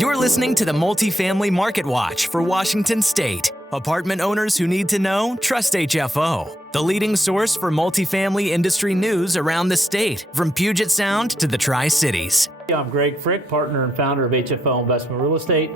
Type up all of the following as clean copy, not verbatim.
You're listening to the Multifamily Marketwatch for Washington State. Apartment owners who need to know, trust HFO, the leading source for multifamily industry news around the state, from Puget Sound to the Tri-Cities. I'm Greg Frick, partner and founder of HFO Investment Real Estate.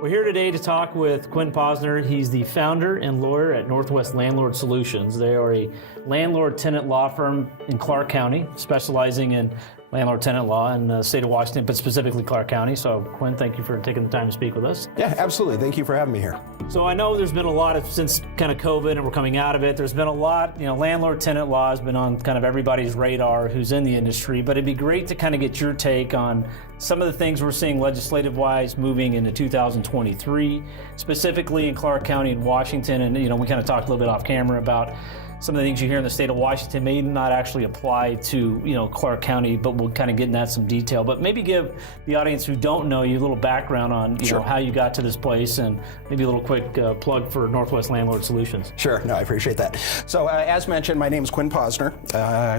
We're here today to talk with Quinn Posner. He's the founder and lawyer at Northwest Landlord Solutions. They are a landlord-tenant law firm in Clark County, specializing in landlord-tenant law in the state of Washington, but specifically Clark County. So, Quinn, thank you for taking the time to speak with us. Yeah, absolutely. Thank you for having me here. So I know there's been a lot of, since kind of COVID and we're coming out of it, there's been a lot, landlord-tenant law has been on kind of everybody's radar who's in the industry, but it'd be great to kind of get your take on some of the things we're seeing legislative-wise moving into 2023, specifically in Clark County and Washington. And, we kind of talked a little bit off camera about some of the things you hear in the state of Washington may not actually apply to, Clark County, but we'll kind of get into that some detail. But maybe give the audience who don't know you a little background on, Sure. how you got to this place, and maybe a little quick plug for Northwest Landlord Solutions. Sure. No, I appreciate that. So, as mentioned, my name is Quinn Posner,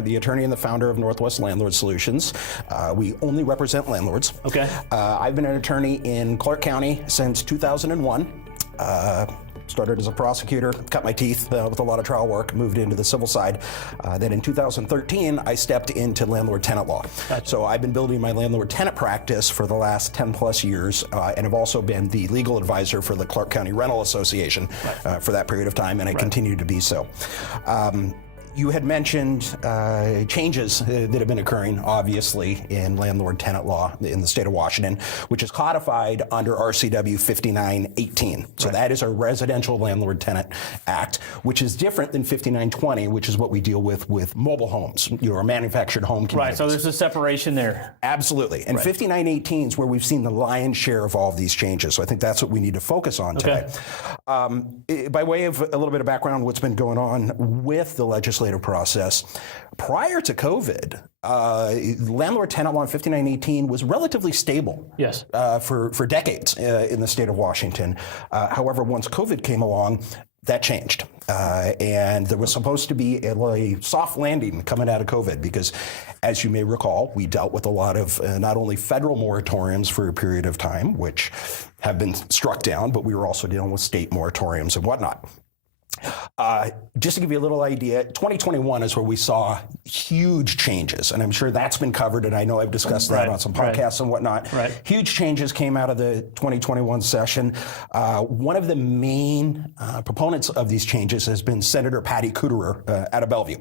the attorney and the founder of Northwest Landlord Solutions. We only represent landlords. Okay. I've been an attorney in Clark County since 2001. Started as a prosecutor, cut my teeth with a lot of trial work, moved into the civil side. Then in 2013, I stepped into landlord-tenant law. Gotcha. So I've been building my landlord-tenant practice for the last 10 plus years, and have also been the legal advisor for the Clark County Rental Association for that period of time, and I continue to be so. You had mentioned changes that have been occurring, obviously, in landlord-tenant law in the state of Washington, which is codified under RCW 5918. So that is our Residential Landlord-Tenant Act, which is different than 5920, which is what we deal with mobile homes, or manufactured home communities. Right, so there's a separation there. Absolutely. And 5918 is where we've seen the lion's share of all of these changes. So I think that's what we need to focus on today. By way of a little bit of background, what's been going on with the legislative process. Prior to COVID, landlord-tenant law in 5918 was relatively stable. Yes. For decades in the state of Washington. However, once COVID came along, that changed. And there was supposed to be a soft landing coming out of COVID because, as you may recall, we dealt with a lot of not only federal moratoriums for a period of time, which have been struck down, but we were also dealing with state moratoriums and whatnot. Just to give you a little idea, 2021 is where we saw huge changes, and I'm sure that's been covered, and I know I've discussed that on some podcasts and whatnot. Right. Huge changes came out of the 2021 session. One of the main proponents of these changes has been Senator Patty Kuderer out of Bellevue.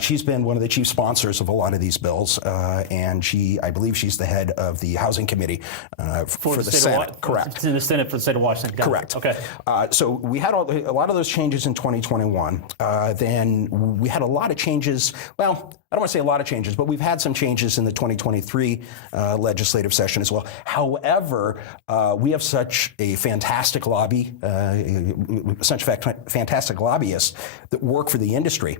She's been one of the chief sponsors of a lot of these bills, and I believe she's the head of the Housing Committee for the Senate. Correct. It's in the Senate for the state of Washington. Correct. Okay. So we had a lot of those changes in 2021. Then we had a lot of changes. Well, I don't want to say a lot of changes, but we've had some changes in the 2023 legislative session as well. However, we have such a fantastic lobby, fantastic lobbyists that work for the industry.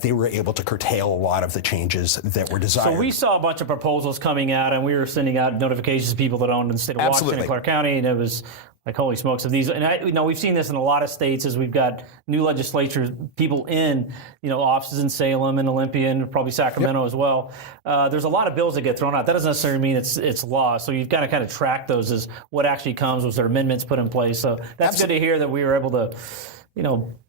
They were able to curtail a lot of the changes that were desired. So we saw a bunch of proposals coming out, and we were sending out notifications to people that owned in the state of Washington and Clark County, and it was like, holy smokes, of these. And we've seen this in a lot of states as we've got new legislatures, people in, offices in Salem and Olympia and probably Sacramento as well. There's a lot of bills that get thrown out. That doesn't necessarily mean it's law. So you've got to kind of track those as what actually comes. Was there amendments put in place? So that's good to hear that we were able to,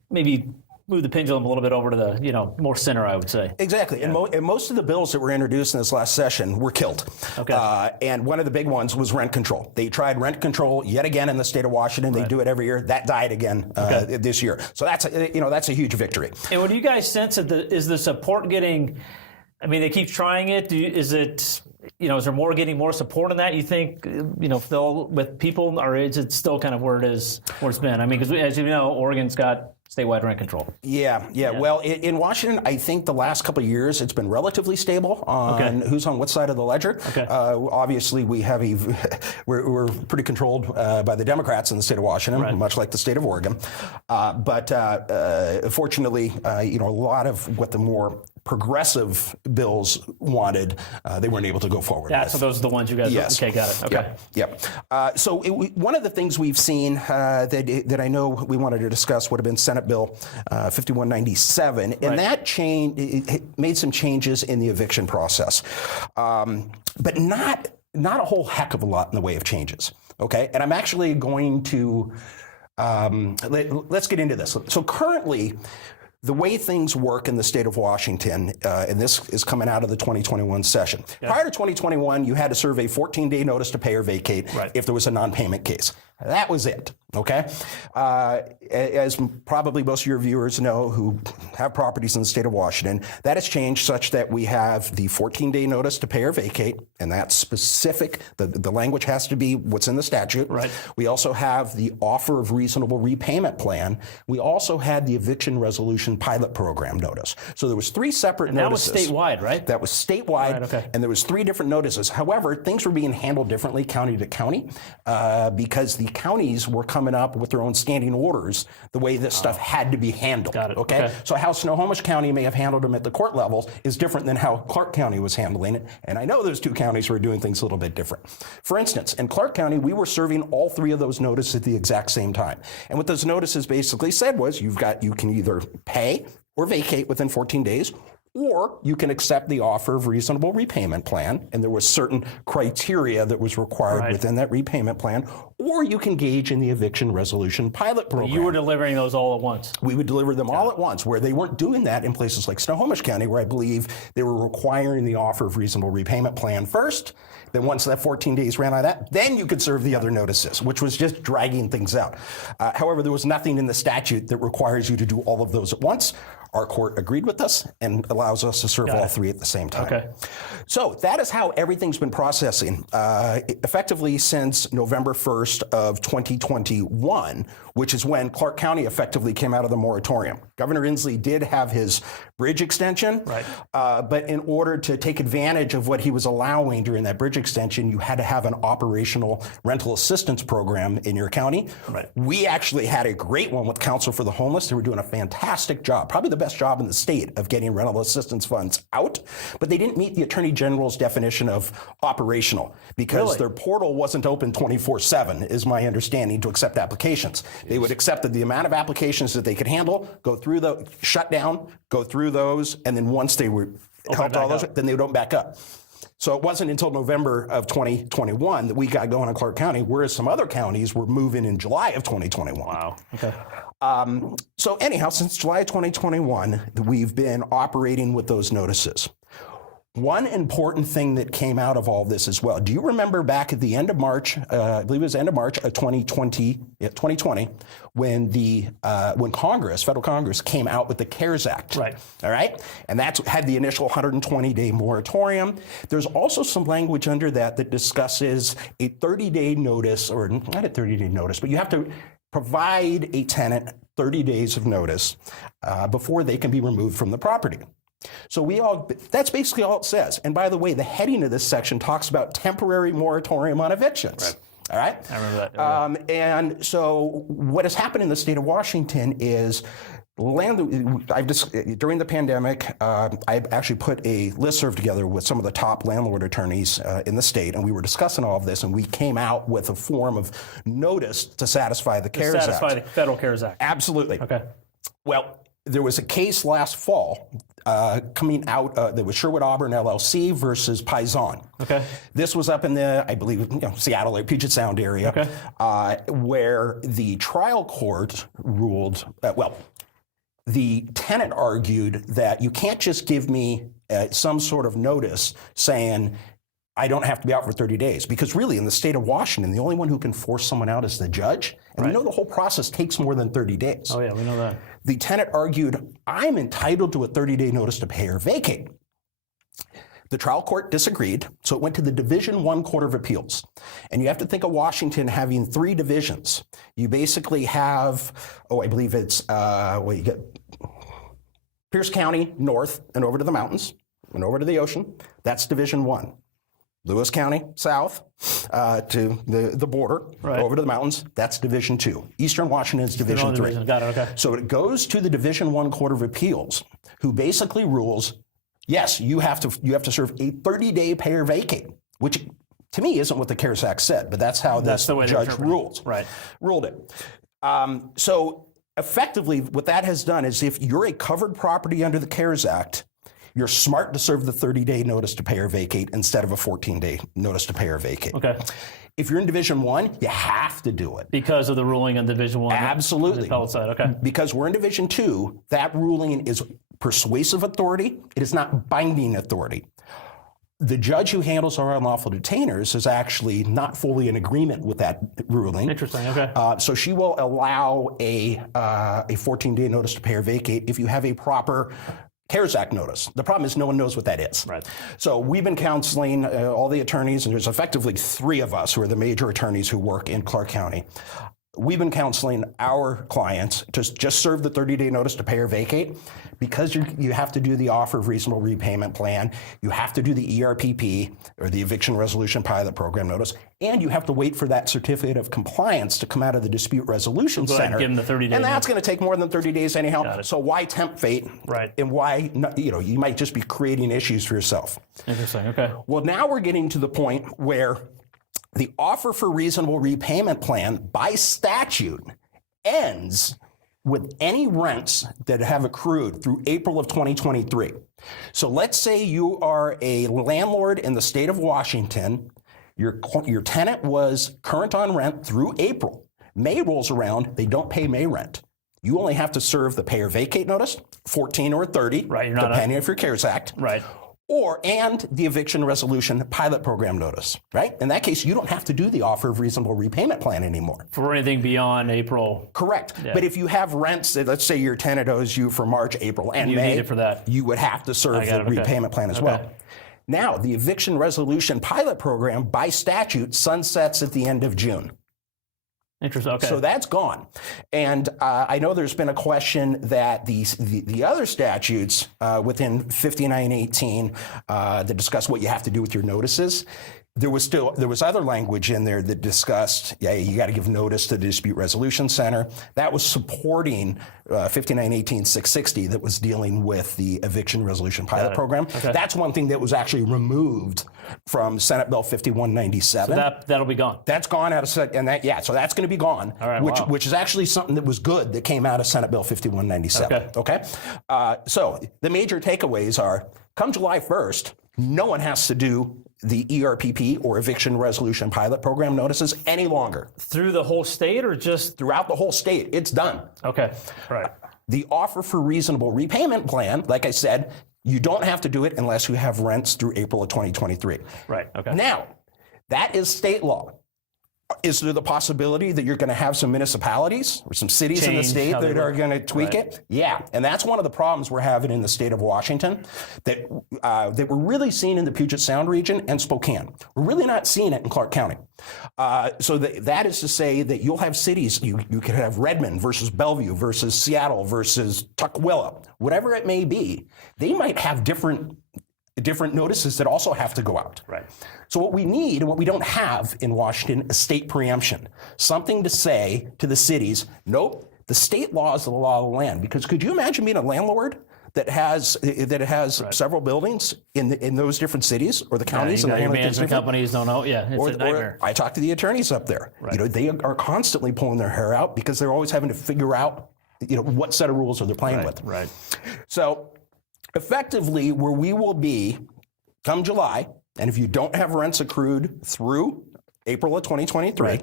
maybe move the pendulum a little bit over to the, more center, I would say. Exactly. Yeah. And most of the bills that were introduced in this last session were killed. Okay. And one of the big ones was rent control. They tried rent control yet again in the state of Washington. They do it every year. That died again this year. So that's a huge victory. And what do you guys sense is the support getting? I mean, they keep trying it. Is there getting more support in that? You think, still with people, or is it still kind of where it's been? I mean, because as you know, Oregon's got statewide rent control. Yeah. Well, in Washington, I think the last couple of years it's been relatively stable on who's on what side of the ledger. Okay. Obviously, we have we're pretty controlled by the Democrats in the state of Washington, much like the state of Oregon. But fortunately, a lot of what the more progressive bills wanted, they weren't able to go forward with. So those are the ones you guys. Yes. Okay, got it. Okay. Yep. So one of the things we've seen that I know we wanted to discuss would have been Senate Bill 5197, and that change it made some changes in the eviction process, but not not a whole heck of a lot in the way of changes. Okay, and I'm actually going to let's get into this. So currently, the way things work in the state of Washington, and this is coming out of the 2021 session. Yeah. Prior to 2021, you had to serve a 14-day notice to pay or vacate if there was a non-payment case. That was it, okay? As probably most of your viewers know who have properties in the state of Washington, that has changed such that we have the 14-day notice to pay or vacate, and that's specific. The language has to be what's in the statute. Right. We also have the offer of reasonable repayment plan. We also had the eviction resolution pilot program notice. So there was 3 separate notices. That was statewide, right? That was statewide, right, okay. And there was 3 different notices. However, things were being handled differently county to county because the counties were coming up with their own standing orders, the way this stuff had to be handled. Got it. Okay? So how Snohomish County may have handled them at the court level is different than how Clark County was handling it. And I know those 2 counties were doing things a little bit different. For instance, in Clark County, we were serving all 3 of those notices at the exact same time. And what those notices basically said was you can either pay or vacate within 14 days, or you can accept the offer of reasonable repayment plan, and there was certain criteria that was required within that repayment plan, or you can engage in the eviction resolution pilot program. You were delivering those all at once. We would deliver them all at once, where they weren't doing that in places like Snohomish County, where I believe they were requiring the offer of reasonable repayment plan first. Then once that 14 days ran out of that, then you could serve the other notices, which was just dragging things out. However, there was nothing in the statute that requires you to do all of those at once. Our court agreed with us and allows us to serve all 3 at the same time. Okay. So that is how everything's been processing effectively since November 1st of 2021, which is when Clark County effectively came out of the moratorium. Governor Inslee did have his bridge extension, but in order to take advantage of what he was allowing during that bridge extension, you had to have an operational rental assistance program in your county. We actually had a great one with Council for the Homeless. They were doing a fantastic job, probably the best job in the state of getting rental assistance funds out, but they didn't meet the Attorney General's definition of operational because their portal wasn't open 24/7, is my understanding, to accept applications. They would accept the amount of applications that they could handle, go through the shut down, go through those, and then once they were helped all those, then they would open back up. So it wasn't until November of 2021 that we got going in Clark County, whereas some other counties were moving in July of 2021. Wow. Okay. So anyhow, since July 2021, we've been operating with those notices. One important thing that came out of all this as well. Do you remember back at the end of March, I believe it was the end of March of 2020, when Congress, federal Congress, came out with the CARES Act. All right? And that's had the initial 120-day moratorium. There's also some language under that that discusses a 30-day notice, or not a 30-day notice, but you have to provide a tenant 30 days of notice before they can be removed from the property. So that's basically all it says. And by the way, the heading of this section talks about temporary moratorium on evictions. All right? I remember that. And so what has happened in the state of Washington is during the pandemic, I actually put a listserv together with some of the top landlord attorneys in the state, and we were discussing all of this, and we came out with a form of notice to satisfy the CARES Act. Satisfy the federal CARES Act. Absolutely. Okay. Well, there was a case last fall coming out that was Sherwood Auburn LLC versus Paisan. Okay. This was up in the, I believe, Seattle or Puget Sound area, where the trial court ruled, the tenant argued that you can't just give me some sort of notice saying I don't have to be out for 30 days. Because really, in the state of Washington, the only one who can force someone out is the judge. And we know the whole process takes more than 30 days. Oh, yeah, we know that. The tenant argued, I'm entitled to a 30-day notice to pay or vacate. The trial court disagreed, so it went to the Division I Court of Appeals. And you have to think of Washington having 3 divisions. You basically have, I believe it's, you get Pierce County north and over to the mountains and over to the ocean. That's Division I. Lewis County south to the border, over to the mountains. That's Division II. Eastern Washington is Division III. Got it, okay. So it goes to the Division I Court of Appeals, who basically rules, yes, you have to serve a 30-day pay or vacate, which to me isn't what the CARES Act said, but that's how this judge ruled it. So effectively, what that has done is if you're a covered property under the CARES Act, you're smart to serve the 30-day notice to pay or vacate instead of a 14-day notice to pay or vacate. Okay. If you're in Division 1, you have to do it. Because of the ruling on Division 1? Absolutely. The appellate side, okay. Because we're in Division 2, that ruling is persuasive authority. It is not binding authority. The judge who handles our unlawful detainers is actually not fully in agreement with that ruling. Interesting, okay. So she will allow a 14-day notice to pay or vacate if you have a proper CARES Act notice. The problem is no one knows what that is. Right. So we've been counseling all the attorneys, and there's effectively 3 of us who are the major attorneys who work in Clark County. We've been counseling our clients to just serve the 30-day notice to pay or vacate because you have to do the offer of reasonable repayment plan, you have to do the ERPP, or the Eviction Resolution Pilot Program notice, and you have to wait for that certificate of compliance to come out of the Dispute Resolution Center. Give them the 30 days. And that's going to take more than 30 days anyhow. So why tempt fate? Right. And why, you might just be creating issues for yourself. Interesting, okay. Well, now we're getting to the point where the offer for reasonable repayment plan by statute ends with any rents that have accrued through April of 2023. So let's say you are a landlord in the state of Washington. Your tenant was current on rent through April. May rolls around, they don't pay May rent. You only have to serve the pay or vacate notice, 14 or 30, right, depending on your CARES Act. Right. And the Eviction Resolution Pilot Program notice, right? In that case, you don't have to do the offer of reasonable repayment plan anymore. For anything beyond April. Correct. Yeah. But if you have rents, let's say your tenant owes you for March, April, and you May, need it for that. You would have to serve the repayment plan as well. Now, the Eviction Resolution Pilot Program, by statute, sunsets at the end of June. Interesting. Okay. So that's gone. And I know there's been a question that the other statutes within 5918 that discuss what you have to do with your notices. There was other language in there that discussed, you got to give notice to the Dispute Resolution Center. That was supporting 5918-660 that was dealing with the Eviction Resolution Pilot Program. Okay. That's one thing that was actually removed from Senate Bill 5197. So that'll be gone. That's gone out of Senate, and so that's going to be gone. All right, which is actually something that was good that came out of Senate Bill 5197. Okay. So the major takeaways are: come July 1st, no one has to do the ERPP or Eviction Resolution Pilot Program notices any longer. Through the whole state, or just throughout the whole state? It's done. Okay. Right. The offer for reasonable repayment plan, like I said, you don't have to do it unless you have rents through April of 2023. Right. Okay. Now, that is state law. Is there the possibility that you're going to have some municipalities or some cities in the state that are going to tweak it? Yeah, and that's one of the problems we're having in the state of Washington that we're really seeing in the Puget Sound region and Spokane. We're really not seeing it in Clark County. So that is to say that you'll have cities, you could have Redmond versus Bellevue versus Seattle versus Tukwila, whatever it may be. They might have different notices that also have to go out. Right. So what we need, and what we don't have in Washington, is state preemption. Something to say to the cities, nope, the state law is the law of the land. Because could you imagine being a landlord that has several buildings in those different cities or the counties? Yeah, your management companies don't know. Yeah, it's a nightmare. I talk to the attorneys up there. Right. They are constantly pulling their hair out because they're always having to figure out, what set of rules are they playing with. Right. So effectively, where we will be come July, and if you don't have rents accrued through April of 2023,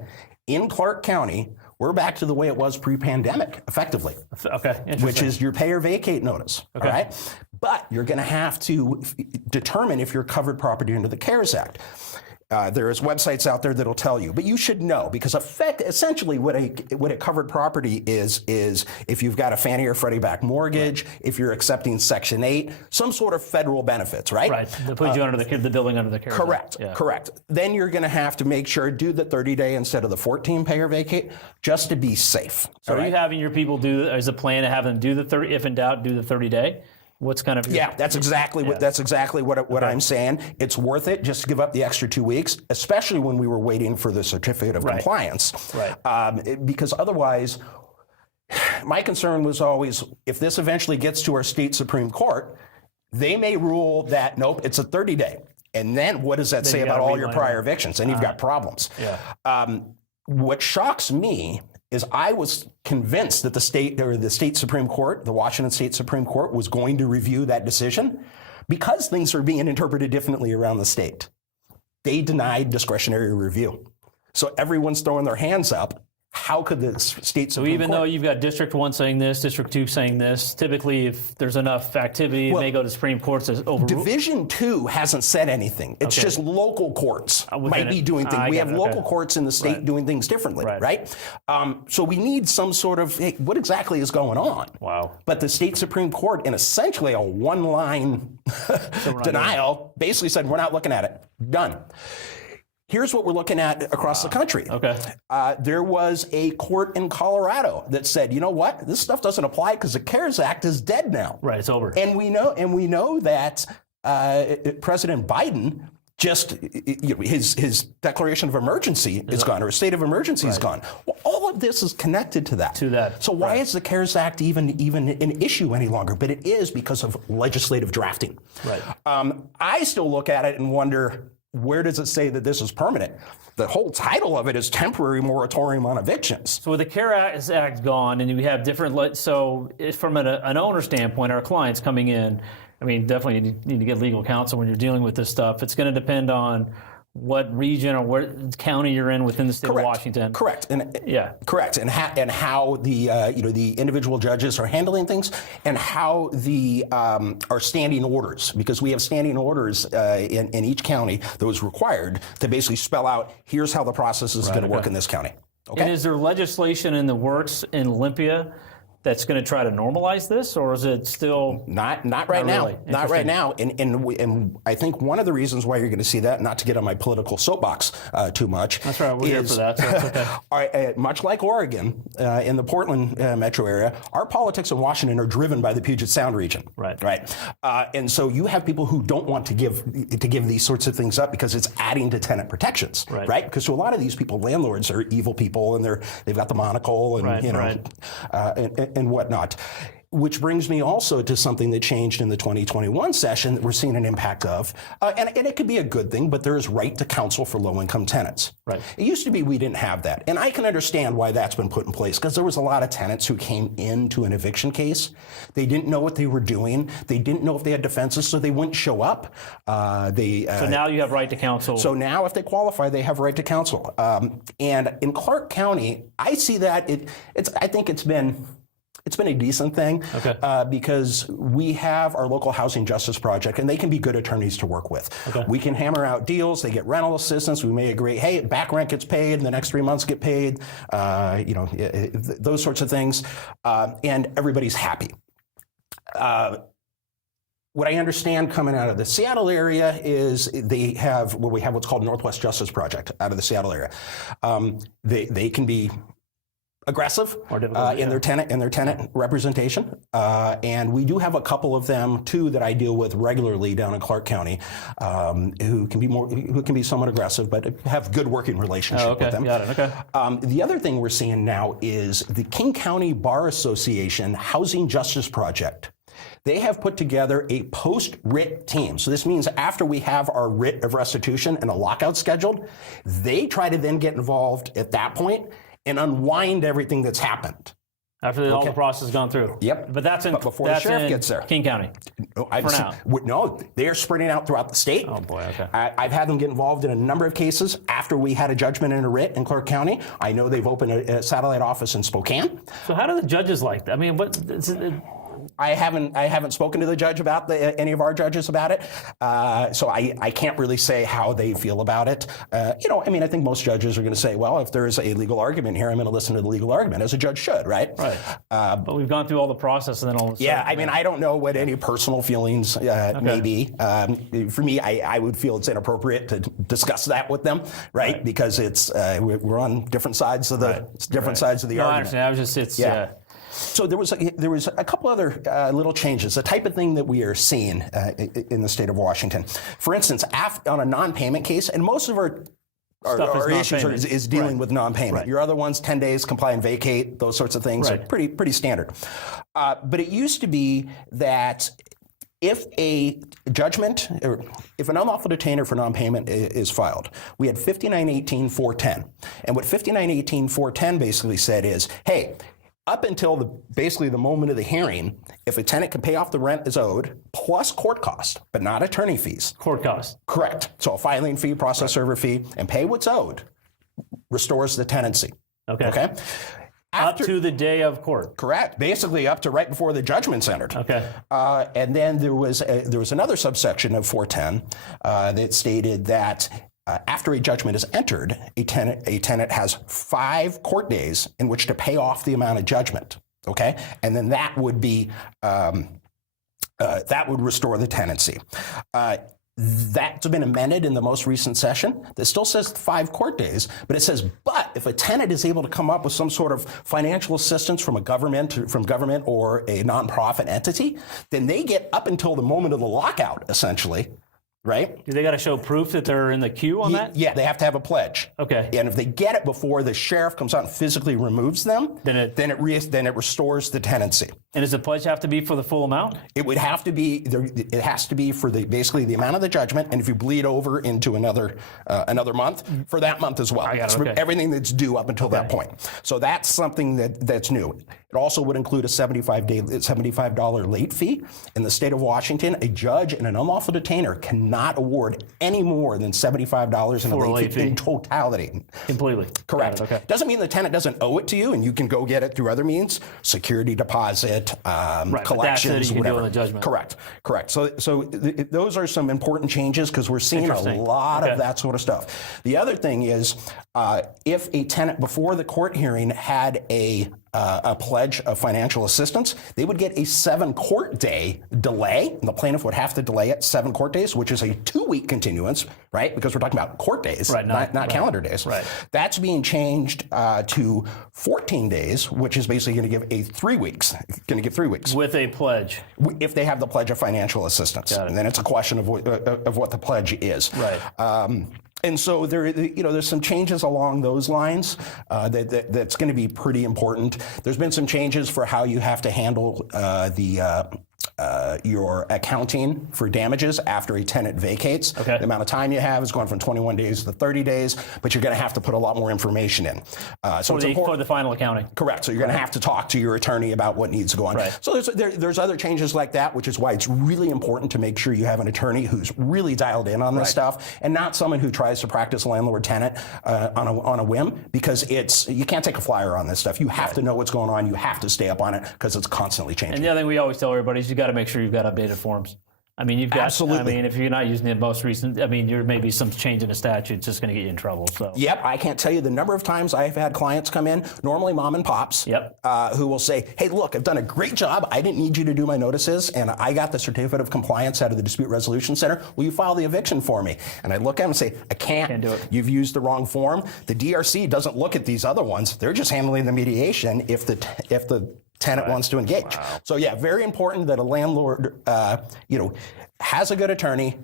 in Clark County, we're back to the way it was pre-pandemic, effectively. Okay, which is your pay or vacate notice. Okay. All right? But you're going to have to determine if you're covered property under the CARES Act. There's websites out there that'll tell you, but you should know, because essentially what a covered property is if you've got a Fannie or Freddie back mortgage, if you're accepting Section 8, some sort of federal benefits, right? Right. They put you under the building under the CARES Act. Correct. Yeah. Correct. Then you're going to have to make sure do the 30-day instead of the 14 pay or vacate, just to be safe. So are you having your people as a plan to have them do the 30, if in doubt, do the 30-day? What's kind of that's exactly what I'm saying. It's worth it just to give up the extra 2 weeks, especially when we were waiting for the certificate of compliance. Right. Because otherwise, my concern was always, if this eventually gets to our state Supreme Court, they may rule that nope, it's a 30-day, and then what does that say about all your prior evictions? And you've got problems. Yeah. What shocks me is I was convinced that the state Supreme Court, the Washington State Supreme Court, was going to review that decision. because things are being interpreted differently around the state, they denied discretionary review. So everyone's throwing their hands up. How could the state Supreme even Court, though you've got District 1 saying this, District 2 saying this, typically if there's enough activity, it may go to Supreme Court to overrule? Division 2 hasn't said anything. It's just local courts might be doing things. We have local courts in the state doing things differently, right? So we need some sort of, hey, what exactly is going on? Wow. But the state Supreme Court, in essentially a one-line denial, basically said, we're not looking at it. Done. Here's what we're looking at across the country. Okay. There was a court in Colorado that said, you know what, this stuff doesn't apply because the CARES Act is dead now. Right, it's over. And we know that President Biden just his declaration of emergency is gone, or a state of emergency is gone. Well, all of this is connected to that. So why is the CARES Act even an issue any longer? But it is because of legislative drafting. Right. I still look at it and wonder, where does it say that this is permanent? The whole title of it is Temporary Moratorium on Evictions. So with the CARES Act gone, and we have different, so from an owner standpoint, our clients coming in, I mean, definitely need to get legal counsel when you're dealing with this stuff. It's going to depend on what region or what county you're in within the state of Washington. Correct. And correct. And how the the individual judges are handling things, and how the our standing orders, because we have standing orders in each county that was required to basically spell out, here's how the process is going to work in this county. Okay. And is there legislation in the works in Olympia that's going to try to normalize this, or is it still not right now? Really? Not right now. And I think one of the reasons why you're going to see that, not to get on my political soapbox too much, that's right. We're here for that. So that's okay. Much like Oregon, in the Portland metro area, our politics in Washington are driven by the Puget Sound region. Right. Right. And so you have people who don't want to give these sorts of things up because it's adding to tenant protections. Right. Because to a lot of these people, landlords are evil people, and they've got the monocle and and whatnot. Which brings me also to something that changed in the 2021 session that we're seeing an impact of, and it could be a good thing, but there is right to counsel for low-income tenants. Right. It used to be we didn't have that, and I can understand why that's been put in place, because there was a lot of tenants who came into an eviction case. They didn't know what they were doing. They didn't know if they had defenses, so they wouldn't show up. So now you have right to counsel. So now if they qualify, they have right to counsel. And in Clark County, I see that I think it's been a decent thing, because we have our local housing justice project, and they can be good attorneys to work with. We can hammer out deals. They get rental assistance. We may agree, hey, back rent gets paid, and the next 3 months get paid. Those sorts of things, and everybody's happy. What I understand coming out of the Seattle area is we have what's called Northwest Justice Project out of the Seattle area. They can be aggressive in their tenant representation, and we do have a couple of them too that I deal with regularly down in Clark County, who can be somewhat aggressive, but have good working relationship with them. Got it. Okay. The other thing we're seeing now is the King County Bar Association Housing Justice Project. They have put together a post-writ team. So this means after we have our writ of restitution and a lockout scheduled, they try to then get involved at that point and unwind everything that's happened. After all the process has gone through. Yep. But before the sheriff gets there. King County. No, they're spreading out throughout the state. Oh boy, okay. I've had them get involved in a number of cases after we had a judgment and a writ in Clark County. I know they've opened a satellite office in Spokane. So how do the judges like that? I mean, I haven't spoken to the judge about any of our judges about it, so I can't really say how they feel about it. I think most judges are going to say, well, if there's a legal argument here, I'm going to listen to the legal argument, as a judge should, right? Right. But we've gone through all the process, and then all of a sudden. Yeah, I don't know what any personal feelings may be. For me, I would feel it's inappropriate to discuss that with them, right? Because it's we're on different sides of the sides of the argument. I understand. So there was a couple other little changes, the type of thing that we are seeing in the state of Washington. For instance, on a non-payment case, and most of our issues is dealing with non-payment. Right. Your other ones, 10 days, comply and vacate, those sorts of things are pretty standard. But it used to be that if a judgment, or if an unlawful detainer for non-payment is filed, we had 5918-410. And what 5918-410 basically said is, hey, up until basically the moment of the hearing, if a tenant can pay off the rent as owed, plus court cost, but not attorney fees. Court cost. Correct. So a filing fee, process server fee, and pay what's owed restores the tenancy. Okay. Up to the day of court. Correct. Basically up to right before the judgment's entered. Okay. And then there was another subsection of 410 that stated that after a judgment is entered, a tenant has 5 court days in which to pay off the amount of judgment. Okay, and then that would be that would restore the tenancy. That's been amended in the most recent session. That still says 5 court days, but it says, but if a tenant is able to come up with some sort of financial assistance from government or a nonprofit entity, then they get up until the moment of the lockout, essentially. Right? Do they got to show proof that they're in the queue on that? Yeah, they have to have a pledge. Okay. And if they get it before the sheriff comes out and physically removes them, then it restores the tenancy. And does the pledge have to be for the full amount? It would have to be. It has to be for basically the amount of the judgment, and if you bleed over into another month, for that month as well. I got it. Okay. Everything that's due up until that point. So that's something that's new. It also would include a $75 late fee. In the state of Washington, a judge and an unlawful detainer cannot award any more than $75 in a late fee in totality. Completely. Correct. Okay. Doesn't mean the tenant doesn't owe it to you, and you can go get it through other means, security deposit, collections, whatever. Can do the judgment. Correct. So those are some important changes because we're seeing a lot of that sort of stuff. The other thing is, if a tenant before the court hearing had a pledge of financial assistance, they would get a 7 court day delay. And the plaintiff would have to delay it 7 court days, which is a 2-week continuance, right? Because we're talking about court days, not calendar days. Right. That's being changed to 14 days, which is basically going to give 3 weeks. Going to give 3 weeks with a pledge, if they have the pledge of financial assistance. And then it's a question of what the pledge is. Right. And so there's some changes along those lines that's going to be pretty important. There's been some changes for how you have to handle your accounting for damages after a tenant vacates. Okay. The amount of time you have is going from 21 days to 30 days, but you're going to have to put a lot more information in. So it's important for the final accounting. Correct. So you're going to have to talk to your attorney about what needs to go on. Right. So there's other changes like that, which is why it's really important to make sure you have an attorney who's really dialed in on this stuff, and not someone who tries to practice landlord-tenant on a whim, because you can't take a flyer on this stuff. You have to know what's going on. You have to stay up on it because it's constantly changing. And the other thing we always tell everybody is you got to make sure you've got updated forms. I mean, you've got. Absolutely. I mean, if you're not using the most recent, there may be some change in the statute. It's just going to get you in trouble. So. Yep, I can't tell you the number of times I've had clients come in, normally mom and pops, who will say, "Hey, look, I've done a great job. I didn't need you to do my notices, and I got the certificate of compliance out of the Dispute Resolution Center. Will you file the eviction for me?" And I look at them and say, "I can't do it. You've used the wrong form. The DRC doesn't look at these other ones. They're just handling the mediation if the tenant wants to engage." Wow. So yeah, very important that a landlord, has a good attorney,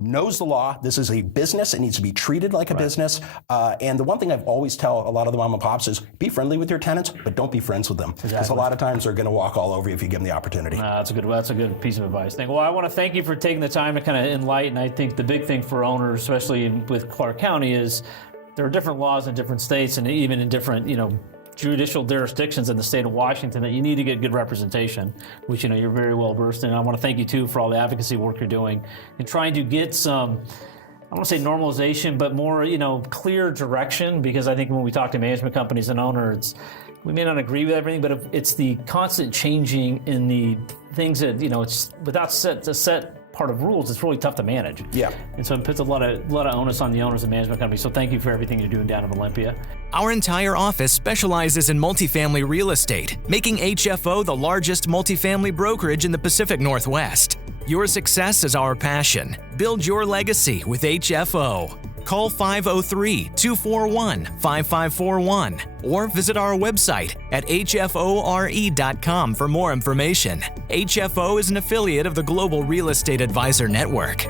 knows the law. This is a business. It needs to be treated like a business. And the one thing I've always tell a lot of the mom and pops is be friendly with your tenants, but don't be friends with them. Because a lot of times they're going to walk all over you if you give them the opportunity. That's a good piece of advice. Well, I want to thank you for taking the time to kind of enlighten. I think the big thing for owners, especially with Clark County, is there are different laws in different states and even in different, judicial jurisdictions in the state of Washington that you need to get good representation, which you're very well versed in. I want to thank you too for all the advocacy work you're doing and trying to get some, I don't want to say normalization, but more clear direction, because I think when we talk to management companies and owners, we may not agree with everything, but it's the constant changing in the things that it's without a set part of rules, it's really tough to manage. Yeah. And so it puts a lot of onus on the owners and management companies. So thank you for everything you're doing down in Olympia. Our entire office specializes in multifamily real estate, making HFO the largest multifamily brokerage in the Pacific Northwest. Your success is our passion. Build your legacy with HFO. Call 503-241-5541 or visit our website at hfore.com for more information. HFO is an affiliate of the Global Real Estate Advisor Network.